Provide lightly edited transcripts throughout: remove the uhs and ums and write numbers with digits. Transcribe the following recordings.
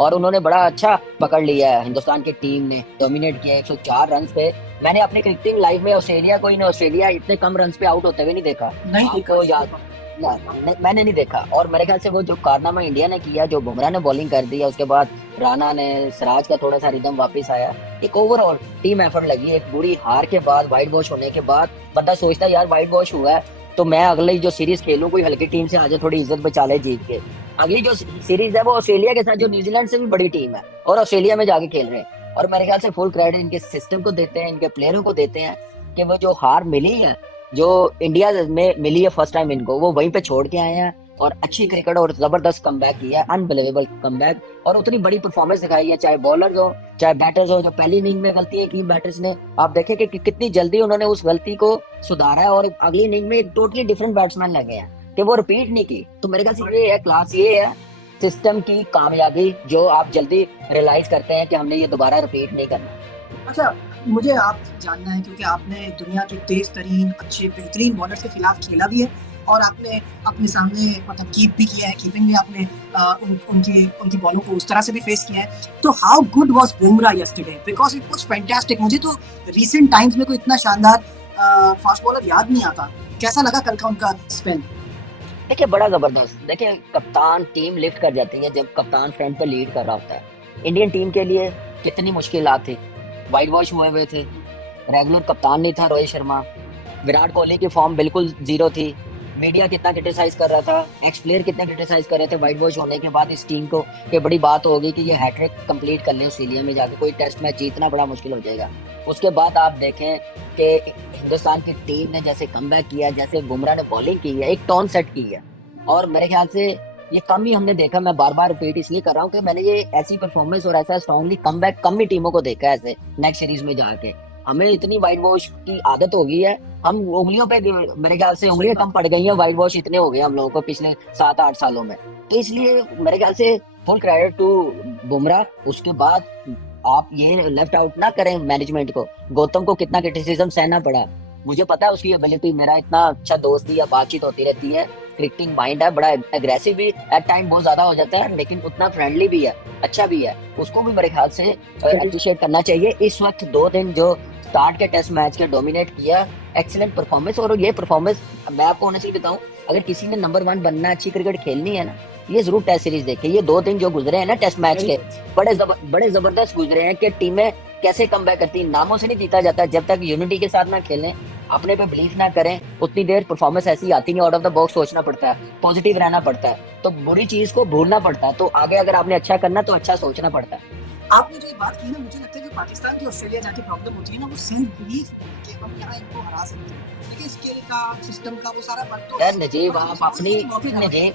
और उन्होंने बड़ा अच्छा पकड़ लिया है। हिंदुस्तान की टीम ने डोमिनेट किया 104 रन पे। मैंने अपनी क्रिकेटिंग लाइफ में ऑस्ट्रेलिया को, इन ऑस्ट्रेलिया इतने कम रन पे आउट होते हुए नहीं देखा। नहीं देखा, आपको नहीं याद, देखा। मैंने नहीं देखा। और मेरे ख्याल से वो जो कारनामा इंडिया ने किया, जो बुमराह ने बॉलिंग कर दिया, उसके बाद राणा ने, सिराज का थोड़ा सा रिदम वापस आया, एक ओवरऑल टीम एफर्ट लगी। एक बुरी हार के बाद, वाइट वॉश होने के बाद बंदा सोचता है यार वाइट वॉश हुआ है तो मैं अगली जो सीरीज खेलूं कोई हल्की टीम से आ जाए, थोड़ी इज्जत बचा ले जीत के। अगली जो सीरीज है वो ऑस्ट्रेलिया के साथ, जो न्यूजीलैंड से भी बड़ी टीम है, और ऑस्ट्रेलिया में जाके खेल रहे हैं। और मेरे ख्याल से फुल क्रेडिट इनके सिस्टम को देते हैं, इनके प्लेयरों को देते हैं कि वो जो हार मिली है, जो इंडिया में मिली है फर्स्ट टाइम इनको, वो वहीं पे छोड़ के आए हैं और अच्छी क्रिकेट और जबरदस्त कमबैक किया है, अनबिलीवेबल कमबैक। और उतनी बड़ी परफॉर्मेंस दिखाई है, चाहे बॉलर्स हो चाहे बैटर्स हो। जो पहली इनिंग में गलती की बैटर्स ने, आप देखें कि कितनी जल्दी उन्होंने उस गलती को सुधारा है, और अगली इनिंग में एक टोटली डिफरेंट बैट्समैन लगे हैं कि वो रिपीट नहीं की। तो मेरे ख्याल से ये है क्लास, ये है सिस्टम की कामयाबी, जो आप जल्दी रियलाइज करते हैं कि हमने ये दोबारा रिपीट नहीं करना। अच्छा, मुझे आपसे जानना है, क्योंकि आपने दुनिया के तेज तरीन अच्छे बेहतरीन बॉलर्स के खिलाफ खेला भी है और आपने अपने सामने मतलब कीप भी किया है, कीपिंग में आपने उनकी बॉलों को उस तरह से भी फेस किया है। तो how good was Bumrah yesterday, because it was fantastic. मुझे तो रीसेंट टाइम्स में कोई इतना शानदार फास्ट बॉलर याद नहीं आता। कैसा लगा कल का उनका स्पेल? देखिए बड़ा जबरदस्त। देखिए कप्तान टीम लिफ्ट कर जाती है जब कप्तान फ्रंट पे लीड कर रहा होता है। इंडियन टीम के लिए कितनी मुश्किलात थी, वाइट वॉश हुए हुए थे, रेगुलर कप्तान नहीं था रोहित शर्मा, विराट कोहली की फॉर्म बिल्कुल जीरो थी, मीडिया कितना क्रिटिसाइज कर रहा था, एक्स प्लेयर कितने क्रिटिसाइज कर रहे थे वाइट वॉश होने के बाद इस टीम को, कि बड़ी बात होगी कि ये हैट्रिक कंप्लीट कर लें ऑस्ट्रेलिया में जाके, कोई टेस्ट मैच जीतना बड़ा मुश्किल हो जाएगा। उसके बाद आप देखें कि हिंदुस्तान की टीम ने जैसे कमबैक किया, जैसे बुमराह ने बॉलिंग की है, एक टोन सेट की है। और मेरे ख्याल से ये कम ही हमने देखा। मैं बार बार रिपीट इसलिए कर रहा हूँ कि मैंने ये ऐसी परफॉर्मेंस और ऐसा स्ट्रांगली कमबैक कम ही टीमों को देखा है ऐसे नेक्स्ट सीरीज में जाके। हमें इतनी वाइट वॉश की आदत हो गई है, हम उंगलियों पे, मेरे ख्याल से उंगलियां कम पड़ गई हैं, वाइट वॉश इतने हो गए हम लोगों को पिछले 7-8 सालों में। तो इसलिए मेरे ख्याल से फुल क्रेडिट टू बुमराह। उसके बाद आप ये लेफ्ट आउट ना करें मैनेजमेंट को। गौतम को कितना क्रिटिसिज्म सहना पड़ा, मुझे पता है उसकी एबिलिटी, मेरा इतना अच्छा दोस्ती या बातचीत होती रहती है, क्रिकेटिंग माइंड है, बड़ा एग्रेसिव भी एट टाइम बहुत ज्यादा हो जाता है, लेकिन उतना फ्रेंडली भी है, अच्छा भी है। उसको भी मेरे ख्याल से अप्रिशिएट करना चाहिए। इस वक्त 2 दिन जो स्टार्ट के टेस्ट मैच के डोमिनेट किया, एक्सीलेंट परफॉर्मेंस। और ये परफॉर्मेंस मैं आपको ऑनेस्टली बताऊं, अगर किसी ने नंबर 1 बनना, अच्छी क्रिकेट खेलनी है ना, ये जरूर टेस्ट सीरीज देखे। ये 2 दिन जो गुजरे हैं ना टेस्ट मैच के, बड़े जबरदस्त गुजरे हैं कि टीमें कैसे कमबैक करती हैं। नामों से नहीं जीता जाता, जब तक यूनिटी के साथ ना खेलें, अपने पे बिलीव ना करें, उतनी देर परफॉर्मेंस ऐसी आती नहीं। आउट ऑफ द बॉक्स सोचना पड़ता है, पॉजिटिव रहना पड़ता है, तो बुरी चीज को भूलना पड़ता है। तो आगे अगर आपने अच्छा करना तो अच्छा सोचना पड़ता है। आपने जो ये बात की ना, मुझे लगता है कि पाकिस्तान की ऑस्ट्रेलिया जाके प्रॉब्लम होती है ना, वो सेल्फ बिलीफ कि हम यहाँ इनको हरा सकते हैं। देखिए स्किल का, सिस्टम का, वो सारा फर्क तो यार नजीब, आप अपनी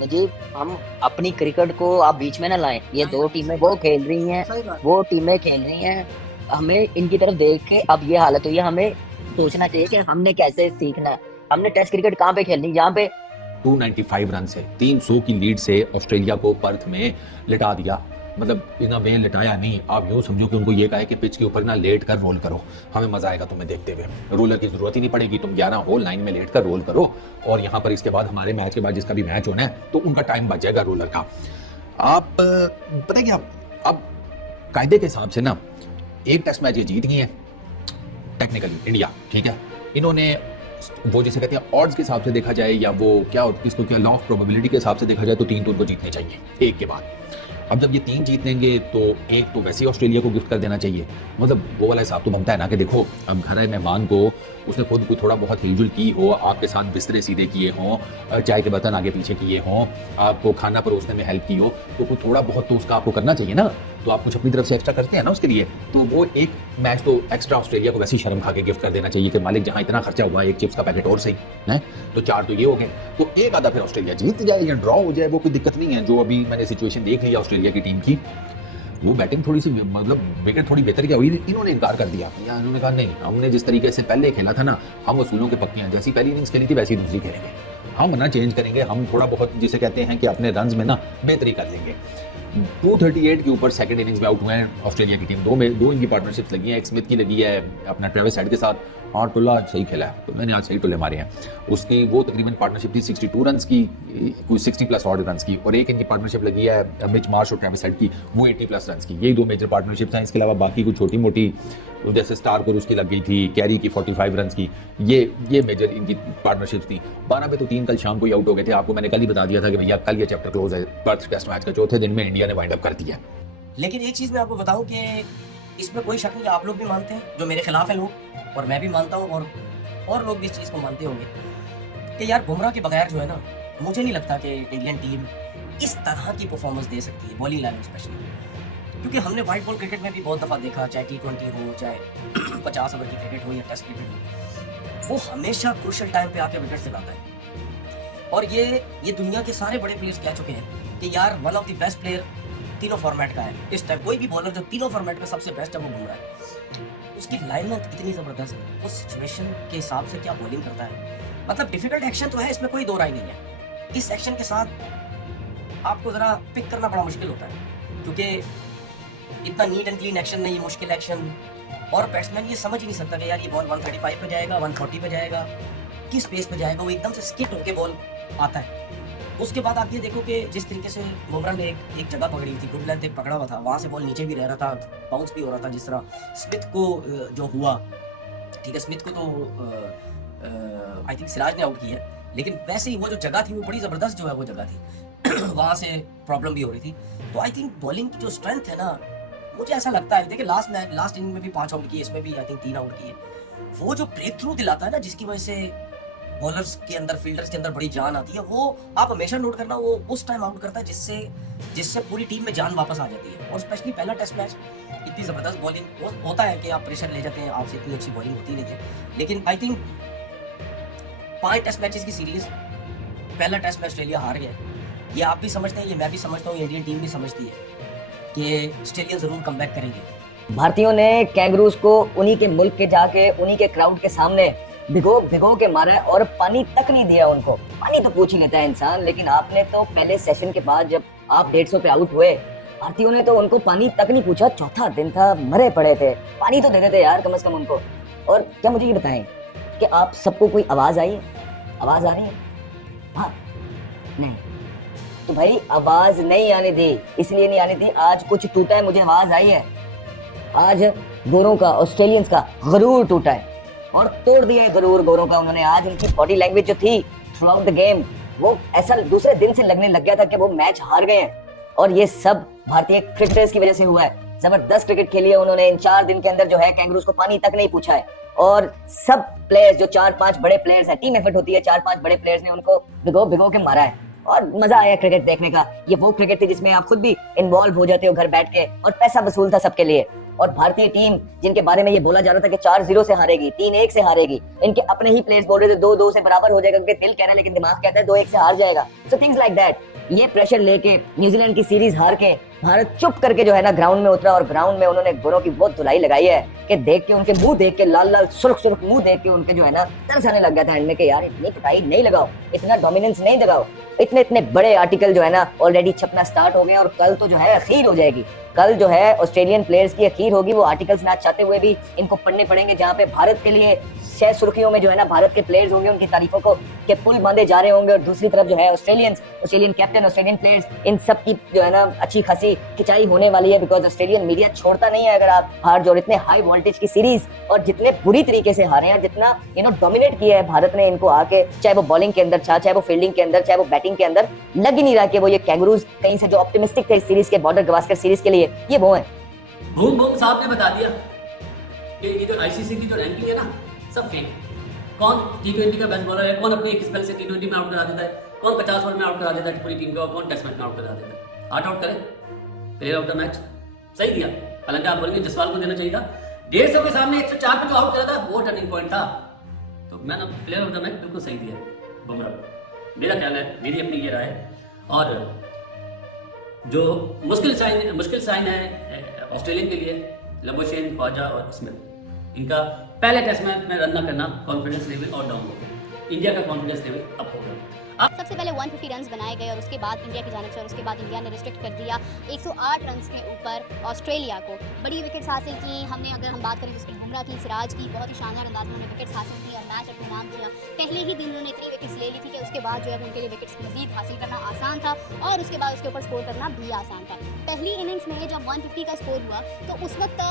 नजीब हम अपनी क्रिकेट को आप बीच में ना लाएं। ये 2 टीमें वो खेल रही हैं, वो टीमें खेल रही हैं, हमें इनकी तरफ देख के अब ये हालत हुई है। हमें सोचना चाहिए कि हमने कैसे सीखना है। हमने टेस्ट क्रिकेट कहाँ पे खेलनी, यहाँ पे 295 रन से 300 की लीड से ऑस्ट्रेलिया को पर्थ में लिटा दिया। मतलब बिना वे लिटाया नहीं, आप यूँ समझो कि उनको ये कहा है कि पिच के ऊपर ना लेट कर रोल करो, हमें मजा आएगा तुम्हें देखते हुए, रोलर की जरूरत ही नहीं पड़ेगी, तुम 11 होल लाइन में लेट कर रोल करो। और यहाँ पर इसके बाद हमारे मैच के बाद जिसका भी मैच होना है तो उनका टाइम बच जाएगा रोलर का। आप पता है क्या, अब कायदे के हिसाब से ना एक टेस्ट मैच ये जीत गई है टेक्निकली इंडिया, ठीक है। इन्होंने वो जिसे कहते हैं ऑड्स के हिसाब से देखा जाए, या वो क्या इसको क्या लॉ ऑफ प्रोबेबिलिटी के हिसाब से देखा जाए, तो 3 तो उनको जीतने चाहिए एक के बाद। अब जब ये 3 जीत लेंगे तो एक तो वैसे ही ऑस्ट्रेलिया को गिफ्ट कर देना चाहिए। मतलब वो वाला हिसाब तो बनता है ना कि देखो अब घर है मेहमान को, उसने खुद को थोड़ा बहुत हिलजुल की हो, आपके साथ बिस्तरे सीधे किए हों, चाय के बर्तन आगे पीछे किए हों, आपको खाना परोसने में हेल्प की हो, तो कुछ थोड़ा बहुत तो उसका आपको करना चाहिए ना। तो आप कुछ अपनी तरफ से एक्स्ट्रा करते हैं ना उसके लिए, तो वो एक मैच तो एक्स्ट्रा ऑस्ट्रेलिया को वैसे ही शर्म खा के गिफ्ट कर देना चाहिए कि मालिक जहां इतना खर्चा हुआ, एक चिप्स का पैकेट और सही है। तो 4 तो ये हो गए, तो एक आधा फिर ऑस्ट्रेलिया जीत जाए या ड्रॉ हो जाए, वो कोई दिक्कत नहीं है। जो अभी मैंने सिचुएशन देख लिया ऑस्ट्रेलिया की टीम की, वो बैटिंग थोड़ी सी मतलब विकेट थोड़ी बेहतर क्या हुई, इन्होंने इनकार कर दिया। या इन्होंने कहा नहीं, हमने जिस तरीके से पहले खेला था ना, हम वसूलों के पक्के हैं, जैसी पहली इनिंग्स खेली थी वैसी दूसरी खेलेंगे, हम ना चेंज करेंगे, हम थोड़ा बहुत जिसे कहते हैं कि अपने रन्स में ना बेहतरी कर लेंगे। 238 के ऊपर सेकंड इनिंग्स में आउट हुए हैं ऑस्ट्रेलिया की टीम। दो इनकी पार्टनरशिप्स लगी हैं, एक स्मिथ की लगी है अपना ट्रेविस हेड के साथ, और टुल्ला सही खेला है, तो मैंने आज सही टुल्ले मारे हैं। उसकी वो तकरीबन पार्टनरशिप थी 62 रन की, कोई 60 प्लस ऑड रन की, और एक इनकी पार्टनरशिप लगी है मिच मार्श और ट्रेविस हेड की, वो 80 प्लस रन की। यही दो मेजर पार्टनरशिप्स हैं। इसके अलावा बाकी कुछ छोटी मोटी जैसे स्टार को उसकी लग गई थी, कैरी की 45 रन की, ये मेजर इनकी पार्टनरशिप्स थी। 12 पे तो 3 कल शाम को ही आउट हो गए थे। आपको मैंने कल ही बता दिया था कि भैया कल ये चैप्टर क्लोज है पर्थ टेस्ट मैच का, चौथे दिन में इंडिया ने वाइंड अप कर दिया। लेकिन एक चीज़ मैं आपको बताऊं कि इसमें कोई शक नहीं, आप लोग भी मानते हैं, जो मेरे खिलाफ है लोग, और मैं भी मानता हूं, और लोग भी इस चीज़ को मानते होंगे कि यार बुमराह के बगैर जो है ना, मुझे नहीं लगता कि इंडियन टीम इस तरह की परफॉर्मेंस दे सकती है, बॉलिंग लाइन स्पेशली। क्योंकि हमने वाइट बॉल क्रिकेट में भी बहुत दफ़ा देखा, चाहे T20 हो, चाहे 50 ओवर की क्रिकेट हो या टेस्ट क्रिकेट हो, वो हमेशा क्रूशियल टाइम पे आके विकेट दिलाता है। और ये दुनिया के सारे बड़े प्लेयर्स कह चुके हैं कि यार one of the best player तीनों फॉर्मेट का है इस टाइम। कोई भी बॉलर जो तीनों फॉर्मेट में सबसे बेस्ट है वो बुमराह है। उसकी लाइन लेंथ इतनी ज़बरदस्त है, उस सिचुएशन के हिसाब से क्या बॉलिंग करता है। मतलब डिफिकल्ट एक्शन तो है, इसमें कोई दो राय नहीं है। इस एक्शन के साथ आपको ज़रा पिक करना बड़ा मुश्किल होता है, क्योंकि इतना नीट एंड क्लीन एक्शन नहीं, मुश्किल एक्शन, और बैट्समैन ये समझ ही नहीं सकता कि यार ये बॉल 135 पे जाएगा, 140 पे जाएगा, किस पेस पे जाएगा। वो एकदम से स्किट होके बॉल आता है। उसके बाद आप ये देखो कि जिस तरीके से बुमराह ने एक जगह पकड़ी थी, गुड लेंथ एक पकड़ा हुआ था, वहाँ से बॉल नीचे भी रह रहा था, बाउंस भी हो रहा था। जिस तरह स्मिथ को जो हुआ, ठीक है, स्मिथ को तो आई थिंक सिराज ने आउट किया, लेकिन वैसे ही वो जो जगह थी वो बड़ी ज़बरदस्त जो है वो जगह थी वहाँ से प्रॉब्लम भी हो रही थी। तो आई थिंक बॉलिंग की जो स्ट्रेंथ है ना, मुझे ऐसा लगता है, देखिए लास्ट इनिंग में भी 5 आउट किए, इसमें भी आई थिंक 3 आउट किए। वो जो ब्रेक थ्रू दिलाता है ना, जिसकी वजह से बॉलर्स के अंदर, फील्डर्स के अंदर बड़ी जान आती है, वो आप हमेशा नोट करना, वो उस टाइम आउट करता है जिससे पूरी टीम में जान वापस आ जाती है। और स्पेशली पहला टेस्ट मैच, इतनी ज़बरदस्त बॉलिंग होता है कि आप प्रेशर ले जाते हैं, आपसे इतनी अच्छी बॉलिंग होती नहीं है। लेकिन आई थिंक 5 टेस्ट मैचेस की सीरीज, पहला टेस्ट में ऑस्ट्रेलिया हार गया। ये आप भी समझते हैं, ये मैं भी समझता हूँ, इंडियन टीम भी समझती है कि ऑस्ट्रेलिया ज़रूर कमबैक करेंगे। भारतीयों ने कैंगरूज को उन्हीं के मुल्क के जाके, उन्हीं के क्राउड के सामने भिगो के मारा है, और पानी तक नहीं दिया उनको। पानी तो पूछ ही लेता है इंसान, लेकिन आपने तो पहले सेशन के बाद जब आप 150 पे आउट हुए, भारतीयों ने तो उनको पानी तक नहीं पूछा। चौथा दिन था, मरे पड़े थे, पानी तो दे देते यार कम से कम उनको। और क्या मुझे ये बताएं कि आप सबको कोई आवाज आई है? आवाज आ रही है? हाँ, नहीं तो भाई आवाज नहीं आनी थी, इसलिए नहीं आनी थी। आज कुछ टूटा है, मुझे आवाज आई है। आज गोरों का, ऑस्ट्रेलियंस का गरूर टूटा है, और तोड़ दिया है गरूर गोरों का उन्होंने। आज उनकी बॉडी लैंग्वेज जो थी थ्रू आउट द गेम, वो ऐसा दूसरे दिन से लगने लग गया था कि वो मैच हार गए हैं। और ये सब भारतीय क्रिकेटर्स की वजह से हुआ है। जबरदस्त क्रिकेट खेली है उन्होंने। इन 4 दिन के अंदर जो है कैंगरूज को पानी तक नहीं पूछा है, और सब प्लेयर्स जो 4-5 बड़े प्लेयर्स हैं, टीम एफर्ट होती है, 4-5 बड़े प्लेयर्स ने उनको भिगो के मारा है। और मजा आया क्रिकेट देखने का। ये वो क्रिकेट थी जिसमें आप खुद भी इन्वॉल्व हो जाते हो घर बैठ के, और पैसा वसूल था सबके लिए। और भारतीय टीम जिनके बारे में ये बोला जा रहा था कि 4-0 से हारेगी, 3-1 से हारेगी, इनके अपने ही प्लेयर्स बोल रहे थे 2-2 से बराबर हो जाएगा, क्योंकि दिल कह रहा है लेकिन दिमाग कहता है 2-1 से हार जाएगा। So things like that. ये प्रेशर लेके न्यूजीलैंड की सीरीज हार के भारत चुप करके जो है ना ग्राउंड में उतरा, और ग्राउंड में उन्होंने गोरों की बहुत धुलाई लगाई है कि देख के उनके मुंह देख के, लाल सुर्ख मुंह देख के उनके जो है ना तरस आने लग गया था एंड में कि यार इतनी पिटाई नहीं लगाओ, इतना डोमिनेंस नहीं लगाओ। इतने बड़े आर्टिकल जो है ना ऑलरेडी छपना स्टार्ट हो गए, और कल तो जो है अखीर हो जाएगी। कल जो है ऑस्ट्रेलियन प्लेयर्स की अखीर होगी। वो आर्टिकल्स ना चाहते हुए भी इनको पढ़ने पड़ेंगे, जहाँ पे भारत के लिए 6 सुर्खियों में जो है ना भारत के प्लेयर्स होंगे, उनकी तारीफों को के पुल बांधे जा रहे होंगे। और दूसरी तरफ जो है ऑस्ट्रेलियन कैप्टन, ऑस्ट्रेलियन प्लेयर्स, इन सब की जो है ना अच्छी खासी खिंचाई होने वाली है, बिकॉज ऑस्ट्रेलियन मीडिया छोड़ता नहीं है अगर आप हार जो। इतने हाई वोल्टेज की सीरीज और जितने बुरी तरीके से हारे हैं, जितना डोमिनेट किया है भारत ने इनको आके, चाहे वो बॉलिंग के अंदर चाहे वो फील्डिंग के अंदर, चाहे वो बैटिंग के अंदर, लग ही नहीं रहा कि वो ये कैंगरूज कहीं से जो ऑप्टिमिस्टिक थे इस सीरीज के, बॉर्डर गवास्कर सीरीज के लिए, ये वो है। बूम साहब ने बता दिया कि ये जो आईसीसी की जो रैंकिंग है ना, सब फेक। कौन T20 का बेस्ट बॉलर है, कौन अपने एक स्पेल से T20 में आउट करा देता है, कौन 50 ओवर में आउट करा देता है पूरी टीम को, और कौन टेस्ट मैच में आउट करा देता है। 8 आउट करे, प्लेयर ऑफ द मैच सही दिया। हालांकि आप बोलेंगे जसवाल को देना चाहिए था। 150 के सामने 104 पे जो आउट करा था वो टर्निंग पॉइंट था। तो मैंने प्लेयर ऑफ द मैच बिल्कुल सही दिया बुमराह। मेरा ख्याल है, मेरी अपनी ये राय है। और जो मुश्किल साइन है ऑस्ट्रेलिया के लिए, लबोशेन, ख्वाजा और स्मिथ, इनका पहले टेस्ट मैच में रन न करना कॉन्फिडेंस लेवल और डाउन होगा। इंडिया का कॉन्फिडेंस लेवल अप होगा। सबसे पहले 150 रन बनाए गए और उसके बाद इंडिया की जानिब से, और उसके बाद इंडिया ने रिस्ट्रिक्ट कर दिया 108 रन के ऊपर ऑस्ट्रेलिया को। बड़ी विकेट्स हासिल की हमने, अगर हम बात करें जसप्रीत बुमराह की, सिराज की, बहुत ही शानदार अंदाज में उन्होंने विकेट्स हासिल की और मैच अपने नाम किया। पहले ही दिन उन्होंने इतनी विकेट्स ले ली थी कि उसके बाद जो है उनके लिए विकेट्स मजीद हासिल करना आसान था और उसके बाद उसके ऊपर स्कोर करना भी आसान था। पहली इनिंग्स में जब 150 का स्कोर हुआ तो उस वक्त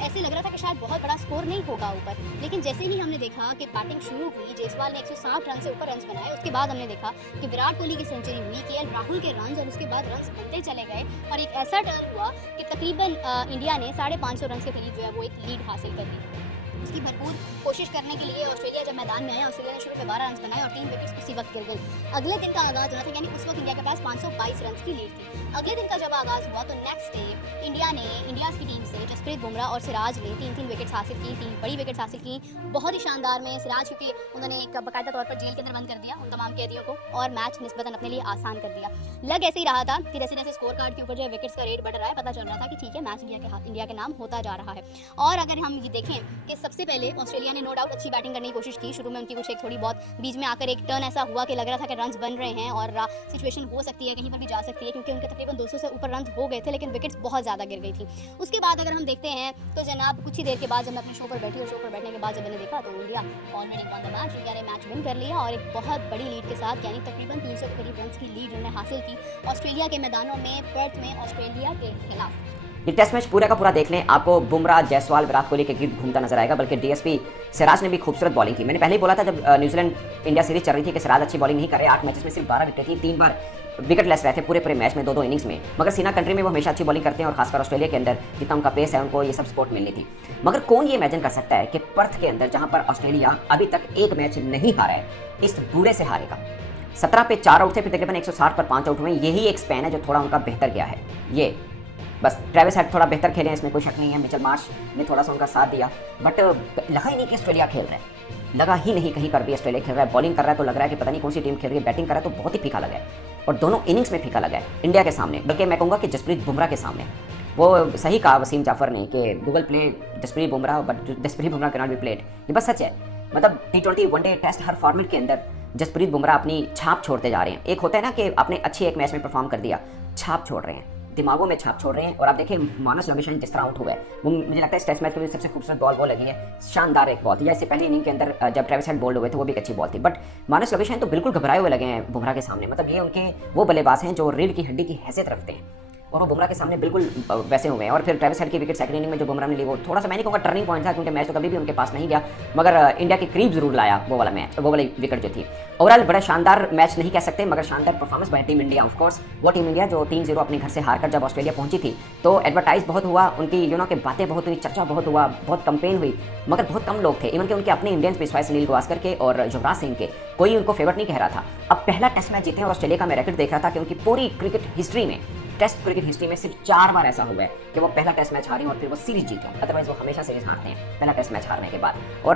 ऐसे लग रहा था कि शायद बहुत बड़ा स्कोर नहीं होगा ऊपर, लेकिन जैसे ही हमने देखा कि बैटिंग शुरू हुई, जायसवाल ने 160 रन से ऊपर रन बनाए, उसके बाद हमने देखा कि विराट कोहली की सेंचुरी हुई, केएल राहुल के रन, और उसके बाद रन बनते चले गए और एक ऐसा टर्न हुआ कि तकरीबन इंडिया ने 550 रन के करीब जो है वो एक लीड हासिल कर ली। उसकी भरपूर कोशिश करने के लिए ऑस्ट्रेलिया जब मैदान में आया, ऑस्ट्रेलिया ने शुरू में 12 रन बनाए और 3 विकेट्स उसी वक्त गिर गई। अगले दिन का आगाज हुआ था, यानी उस वक्त इंडिया के पास 522 रन की लीड थी। अगले दिन का जब आगाज हुआ तो नेक्स्ट डे इंडिया की टीम से जसप्रीत बुमराह और सिराज ने 3-3 विकेट्स हासिल की, 3 बड़ी विकेट्स हासिल की, बहुत ही शानदार में। सिराज क्योंकि उन्होंने एक बाकायदा तौर पर जेल के अंदर बंद कर दिया उन तमाम कैदियों को और मैच निस्बतन अपने लिए आसान कर दिया। लग ऐसे ही रहा था कि जैसे जैसे स्कोर कार्ड के ऊपर जो है विकेट्स का रेट बढ़ रहा है, पता चल रहा था कि ठीक है मैच इंडिया के नाम होता जा रहा है। और अगर हम ये देखें कि सबसे पहले ऑस्ट्रेलिया ने नो डाउट अच्छी बैटिंग करने की कोशिश की। शुरू में उनकी कुछ एक थोड़ी बहुत, बीच में आकर एक टर्न ऐसा हुआ कि लग रहा था कि रन्स बन रहे हैं और सिचुएशन हो सकती है कहीं पर भी जा सकती है, क्योंकि उनके तकरीबन 200 से ऊपर रन हो गए थे, लेकिन विकेट्स बहुत ज़्यादा गिर गई थी। उसके बाद अगर हम देखते हैं तो जनाब कुछ ही देर के बाद जब मैं अपने शो पर बैठी और शो पर बैठने के बाद जब मैंने देखा तो India already one the match, India ने मैच विन कर लिया और एक बहुत बड़ी लीड के साथ, यानी तकरीबन 300 के करीब रन की लीड उन्होंने हासिल की ऑस्ट्रेलिया के मैदानों में, पर्थ में, ऑस्ट्रेलिया के खिलाफ। ये टेस्ट मैच पूरा का पूरा देख लें, आपको बुमराह, जायसवाल, विराट कोहली के गिर्द घूमता नजर आएगा, बल्कि डीएसपी सिराज ने भी खूबसूरत बॉलिंग की। मैंने पहले ही बोला था जब न्यूजीलैंड इंडिया सीरीज चल रही थी कि सिराज अच्छी बॉलिंग नहीं कर रहे। 8 मैचेस में सिर्फ 12 विकेट थी, 3 बार विकेट लेस रहे थे पूरे मैच में, 2-2 इनिंग्स में। मगर सीना कंट्री में वो हमेशा अच्छी बॉलिंग करते हैं और खासकर ऑस्ट्रेलिया के अंदर जितना उनका पेस है उनको ये सब सपोर्ट मिलनी थी। मगर कौन ये इमेजिन कर सकता है कि पर्थ के अंदर जहां पर ऑस्ट्रेलिया अभी तक एक मैच नहीं हारा है, इस बुरे से हारेगा। 17 पे 4 आउट थे, फिर तकरीबन 160 पर 5 आउट हुए। यही एक स्पैन है जो थोड़ा उनका बेहतर गया है। ये बस ट्रेविस हेड थोड़ा बेहतर खेले हैं, इसमें कोई शक नहीं है। मिचेल मार्श ने थोड़ा सा उनका साथ दिया, बट लगा ही नहीं कि ऑस्ट्रेलिया खेल रहा है, लगा ही नहीं कहीं पर भी ऑस्ट्रेलिया खेल रहा है। बॉलिंग कर रहा है तो लग रहा है कि पता नहीं कौन सी टीम खेल रही है, बैटिंग कर रहा है तो बहुत ही फीका लगा है और दोनों इनिंग्स में फीका लगा है इंडिया के सामने, बल्कि मैं कहूँगा कि जसप्रीत बुमराह के सामने। वो सही कहा वसीम जाफर ने कि Google play Jasprit Bumrah, but Jasprit Bumrah can not be played. ये बस सच है। मतलब T20 वनडे टेस्ट हर फॉर्मेट के अंदर जसप्रीत बुमराह अपनी छाप छोड़ते जा रहे हैं। एक होता है ना कि आपने अच्छी एक मैच में परफॉर्म कर दिया, छाप छोड़ रहे हैं, दिमागों में छाप छोड़ रहे हैं। और आप देखिए मानस लंबेशान जिस तरह आउट हुआ है, वो मुझे लगता है इस टेस्ट मैच में सबसे खूबसूरत बॉल वो लगी है, शानदार एक बॉल थी। या इससे पहले इनिंग के अंदर जब ट्रेविस हेड बोल्ड हुए थे वो भी एक अच्छी बॉल थी, बट मानस लंबेशान तो बिल्कुल घबराए हुए लगे हैं बुमराह के सामने। मतलब ये उनके वो बल्लेबाज हैं जो रीढ़ की हड्डी की हैसियत रखते हैं और वो बुमराह के सामने बिल्कुल वैसे हुए हैं। और फिर ट्रेविस हेड की विकेट सेकंड इनिंग में जो बुमराह ने ली वो थोड़ा सा, मैं नहीं कहूँगा टर्निंग पॉइंट था, क्योंकि मैच तो कभी भी उनके पास नहीं गया, मगर इंडिया के करीब जरूर लाया वो वाला मैच, वो वाली विकेट जो थी। ओवरऑल बड़ा शानदार मैच नहीं कह सकते, मगर शानदार performance by team India. Of course वो टीम इंडिया जो 3-0 अपने घर से हारकर जब ऑस्ट्रेलिया पहुंची थी तो एडवर्टाइज बहुत हुआ, उनकी के बातें बहुत हुई, चर्चा बहुत हुआ, बहुत कंपेन हुई, मगर बहुत कम लोग थे। इवन के उनके अपने इंडियंस भी सुनील गावस्कर के और युवराज सिंह के, कोई उनको फेवरेट नहीं कह रहा था। अब पहला टेस्ट मैच जीते और ऑस्ट्रेलिया का मैं रिकॉर्ड देख रहा था कि उनकी पूरी क्रिकेट हिस्ट्री में, टेस्ट क्रिकेट हिस्ट्री में सिर्फ 4 बार ऐसा हुआ है कि वो पहला टेस्ट मैच हारे और फिर वो सीरीज जीते। अदरवाइज वो हमेशा सीरीज हारते हैं पहला टेस्ट मैच हारने के बाद। और